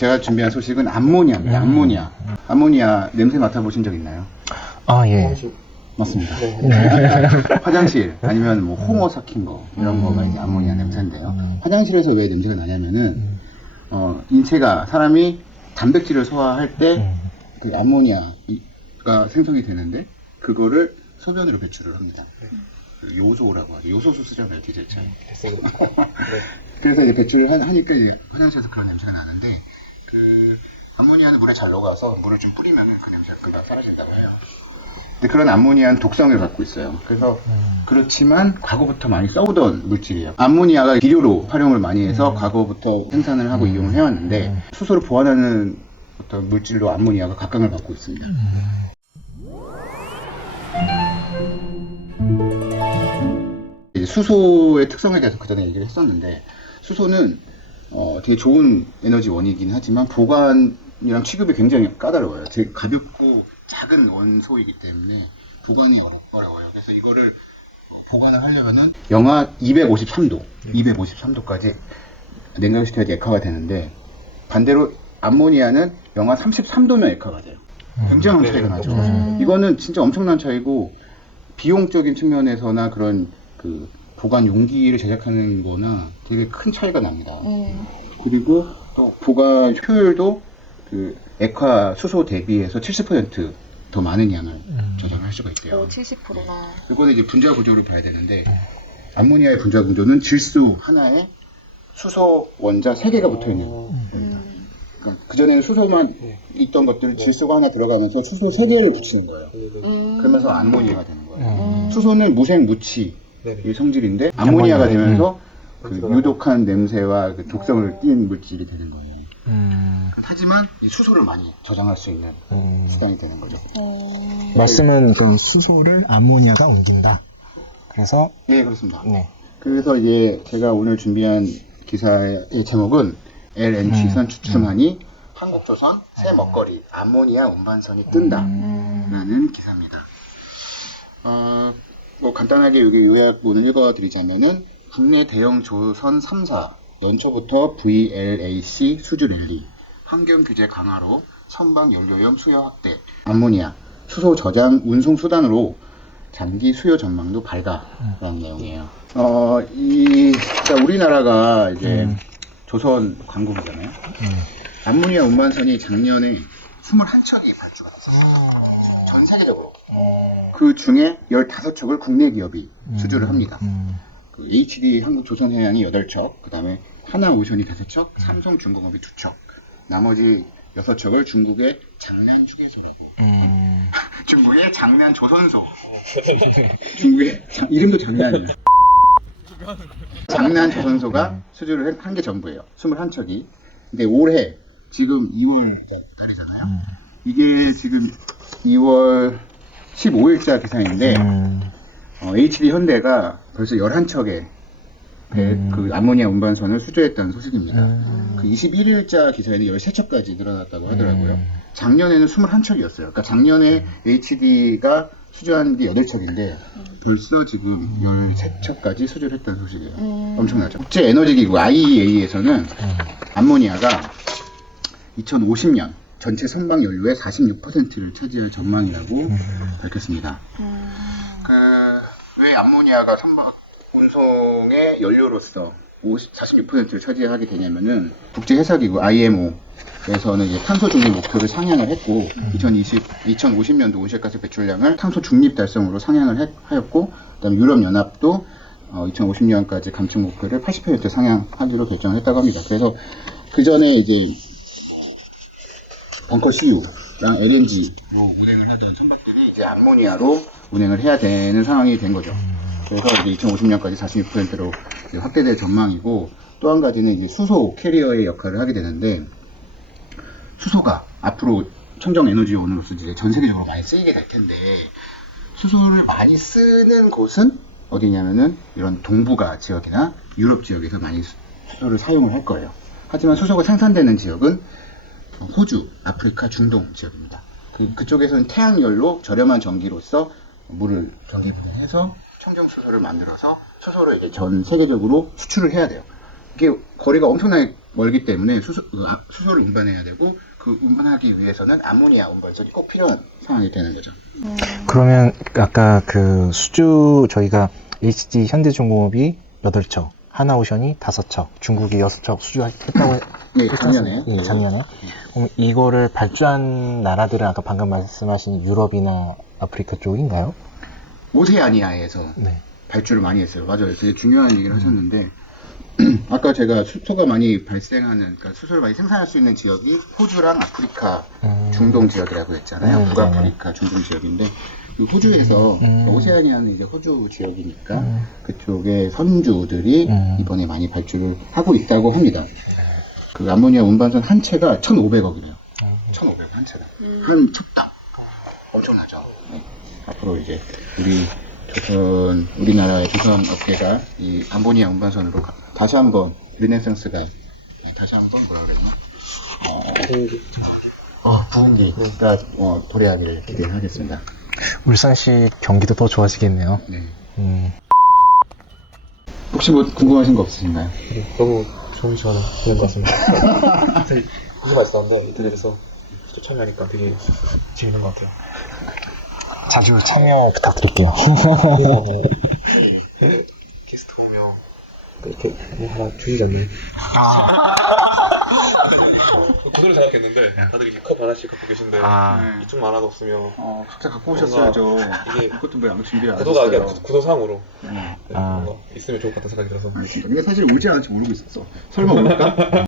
제가 준비한 소식은 암모니아입니다. 암모니아. 암모니아 냄새 맡아보신 적 있나요? 아, 예. 맞습니다. 화장실 아니면 뭐 홍어 삭힌 거 이런 거가 이제 암모니아 냄새인데요. 화장실에서 왜 냄새가 나냐면은 인체가 사람이 단백질을 소화할 때 그 암모니아가 생성이 되는데 그거를 소변으로 배출을 합니다. 그 요소라고 하죠. 요소수 쓰잖아요, 디젤차. 그래서 이제 배출을 하니까 이제 화장실에서 그런 냄새가 나는데 그 암모니아는 물에 잘 녹아서 물을 좀 뿌리면 그 냄새가 금방 사라진다고 해요. 근데 그런 암모니아는 독성을 갖고 있어요. 그래서 그렇지만 과거부터 많이 써오던 물질이에요. 암모니아가 비료로 활용을 많이 해서 과거부터 생산을 하고 이용을 해왔는데 수소를 보완하는 어떤 물질로 암모니아가 각광을 받고 있습니다. 이제 수소의 특성에 대해서 그전에 얘기를 했었는데 수소는 되게 좋은 에너지원이긴 하지만 보관이랑 취급이 굉장히 까다로워요. 되게 가볍고 작은 원소이기 때문에 보관이 어려워요. 그래서 이거를 보관을 하려면은 영하 253도까지 냉각시켜야 액화가 되는데 반대로 암모니아는 영하 33도면 액화가 돼요. 굉장한 차이가 나죠. 이거는 진짜 엄청난 차이고 비용적인 측면에서나 그런 그 보관 용기를 제작하는 거나 되게 큰 차이가 납니다. 그리고 또 보관 효율도 그 액화 수소 대비해서 70% 더 많은 양을 저장할 수가 있대요. 70%나. 이거는 이제 분자 구조를 봐야 되는데 암모니아의 분자 구조는 질소 하나에 수소 원자 3개가 붙어 있는 겁니다. 그러니까 그전에는 수소만 있던 것들을 질소가 하나 들어가면서 수소 3개를 붙이는 거예요. 그러면서 암모니아가 되는 거예요. 수소는 무생 무치 이 성질인데 암모니아가 되면서 그 유독한 냄새와 그 독성을 띈 물질이 되는 거예요. 하지만 이 수소를 많이 저장할 수 있는 수단이 되는 거죠. 말씀은 그 수소를 암모니아가 옮긴다. 그래서 예, 그렇습니다. 네. 그래서 이제 제가 오늘 준비한 기사의 제목은 LNG선 추출하니 한국조선 새 먹거리 암모니아 운반선이 뜬다 라는 기사입니다. 뭐 간단하게 여기 요약본을 읽어드리자면은 국내 대형 조선 3사 연초부터 VLAC 수주 랠리 환경 규제 강화로 선박 연료용 수요 확대 암모니아 수소 저장 운송 수단으로 장기 수요 전망도 밝아라는 내용이에요. 그러니까 우리나라가 이제 조선 강국이잖아요. 암모니아 운반선이 작년에 21척이 발주가 됐어요. 전 세계적으로. 그 중에 15척을 국내 기업이 수주를 합니다. 그 HD 한국조선해양이 8척, 그 다음에 하나오션이 5척, 삼성중공업이 2척, 나머지 6척을 중국의 장난휴게소라고. 중국의 장난조선소. 중국의 이름도 장난이야. 장난조선소가 수주를 한 게 전부예요. 21척이. 근데 올해 지금 2월 달이잖아요. 이게 지금 2월 15일자 기사인데 HD 현대가 벌써 11척의 그 암모니아 운반선을 수주했다는 소식입니다. 그 21일자 기사에는 13척까지 늘어났다고 하더라고요. 작년에는 21척이었어요. 그러니까 작년에 HD가 수주한 게 8척인데 벌써 지금 13척까지 수주를 했다는 소식이에요. 엄청나죠. 국제에너지기구 IEA에서는 암모니아가 2050년 전체 선박 연료의 46%를 차지할 전망이라고 밝혔습니다. 왜 암모니아가 선박 운송의 연료로서 46%를 차지하게 되냐면은 국제회사기구 IMO에서는 이제 탄소 중립 목표를 상향을 했고 2050년도 온실가스 배출량을 탄소 중립 달성으로 상향을 하였고 그다음에 유럽연합도 2050년까지 감축 목표를 80% 상향하기로 결정을 했다고 합니다. 그래서 그 전에 이제 벙커 CU랑 LNG로 운행을 하던 선박들이 이제 암모니아로 운행을 해야 되는 상황이 된 거죠. 그래서 이제 2050년까지 46%로 확대될 전망이고 또 한 가지는 이제 수소 캐리어의 역할을 하게 되는데 수소가 앞으로 청정 에너지원으로서 이제 전 세계적으로 많이 쓰이게 될 텐데 수소를 많이 쓰는 곳은 어디냐면은 이런 동북아 지역이나 유럽 지역에서 많이 수소를 사용을 할 거예요. 하지만 수소가 생산되는 지역은 호주, 아프리카, 중동 지역입니다. 그쪽에서는 태양열로 저렴한 전기로서 물을 전기 분해해서 청정 수소를 만들어서 수소를 이제 전 세계적으로 수출을 해야 돼요. 이게 거리가 엄청나게 멀기 때문에 수소를 운반해야 되고 그 운반하기 위해서는 암모니아 운반선이 꼭 필요한 상황이 되는 거죠. 그러면 아까 그 수주 저희가 HG 현대중공업이 8척, 하나오션이 5척, 중국이 6척 수주했다고 네, 작년에. 예, 작년에. 그럼 이거를 발주한 나라들은 아까 방금 말씀하신 유럽이나 아프리카 쪽인가요? 오세아니아에서 네. 발주를 많이 했어요. 맞아요. 되게 중요한 얘기를 하셨는데 아까 제가 수소가 많이 발생하는, 그러니까 수소를 많이 생산할 수 있는 지역이 호주랑 아프리카 중동 지역이라고 했잖아요. 북아프리카 중동 지역인데 그 호주에서 오세아니아는 이제 호주 지역이니까 그쪽에 선주들이 이번에 많이 발주를 하고 있다고 합니다. 그 암모니아 운반선 한 채가 1,500억이래요. 1,500억 한 채가. 한 척당. 엄청나죠. 네. 앞으로 이제 우리나라의 조선 업계가 이 암모니아 운반선으로 다시 한번 르네상스가, 다시 한번 뭐라 그랬나? 부흥기가 도래하기를 기대하겠습니다. 울산시 경기도 더 좋아지겠네요. 네. 혹시 뭐 궁금하신 거 없으신가요? 너무 좋은 시간을 보낸 것 같습니다. 되게 무슨 말씀인데 이때 대해서 직접 참여하니까 되게 재밌는 것 같아요. 자주 참여 부탁드릴게요. 게스트 오면 이렇게 뭐 하나 주시지 않나요? 그대로 생각했는데 다들 이렇게 컵 하나씩 갖고 계신데 이쪽 하나도 없으면 각자 갖고 오셨어야죠. 이게 그것도 왜 아무 준비 안 구도가 하셨어요? 아니라 구도상으로 네. 뭔가 있으면 좋을 것 같다는 생각이 들어서 알겠습니다. 내가 사실 올지 않을지 모르고 있었어. 설마 올까?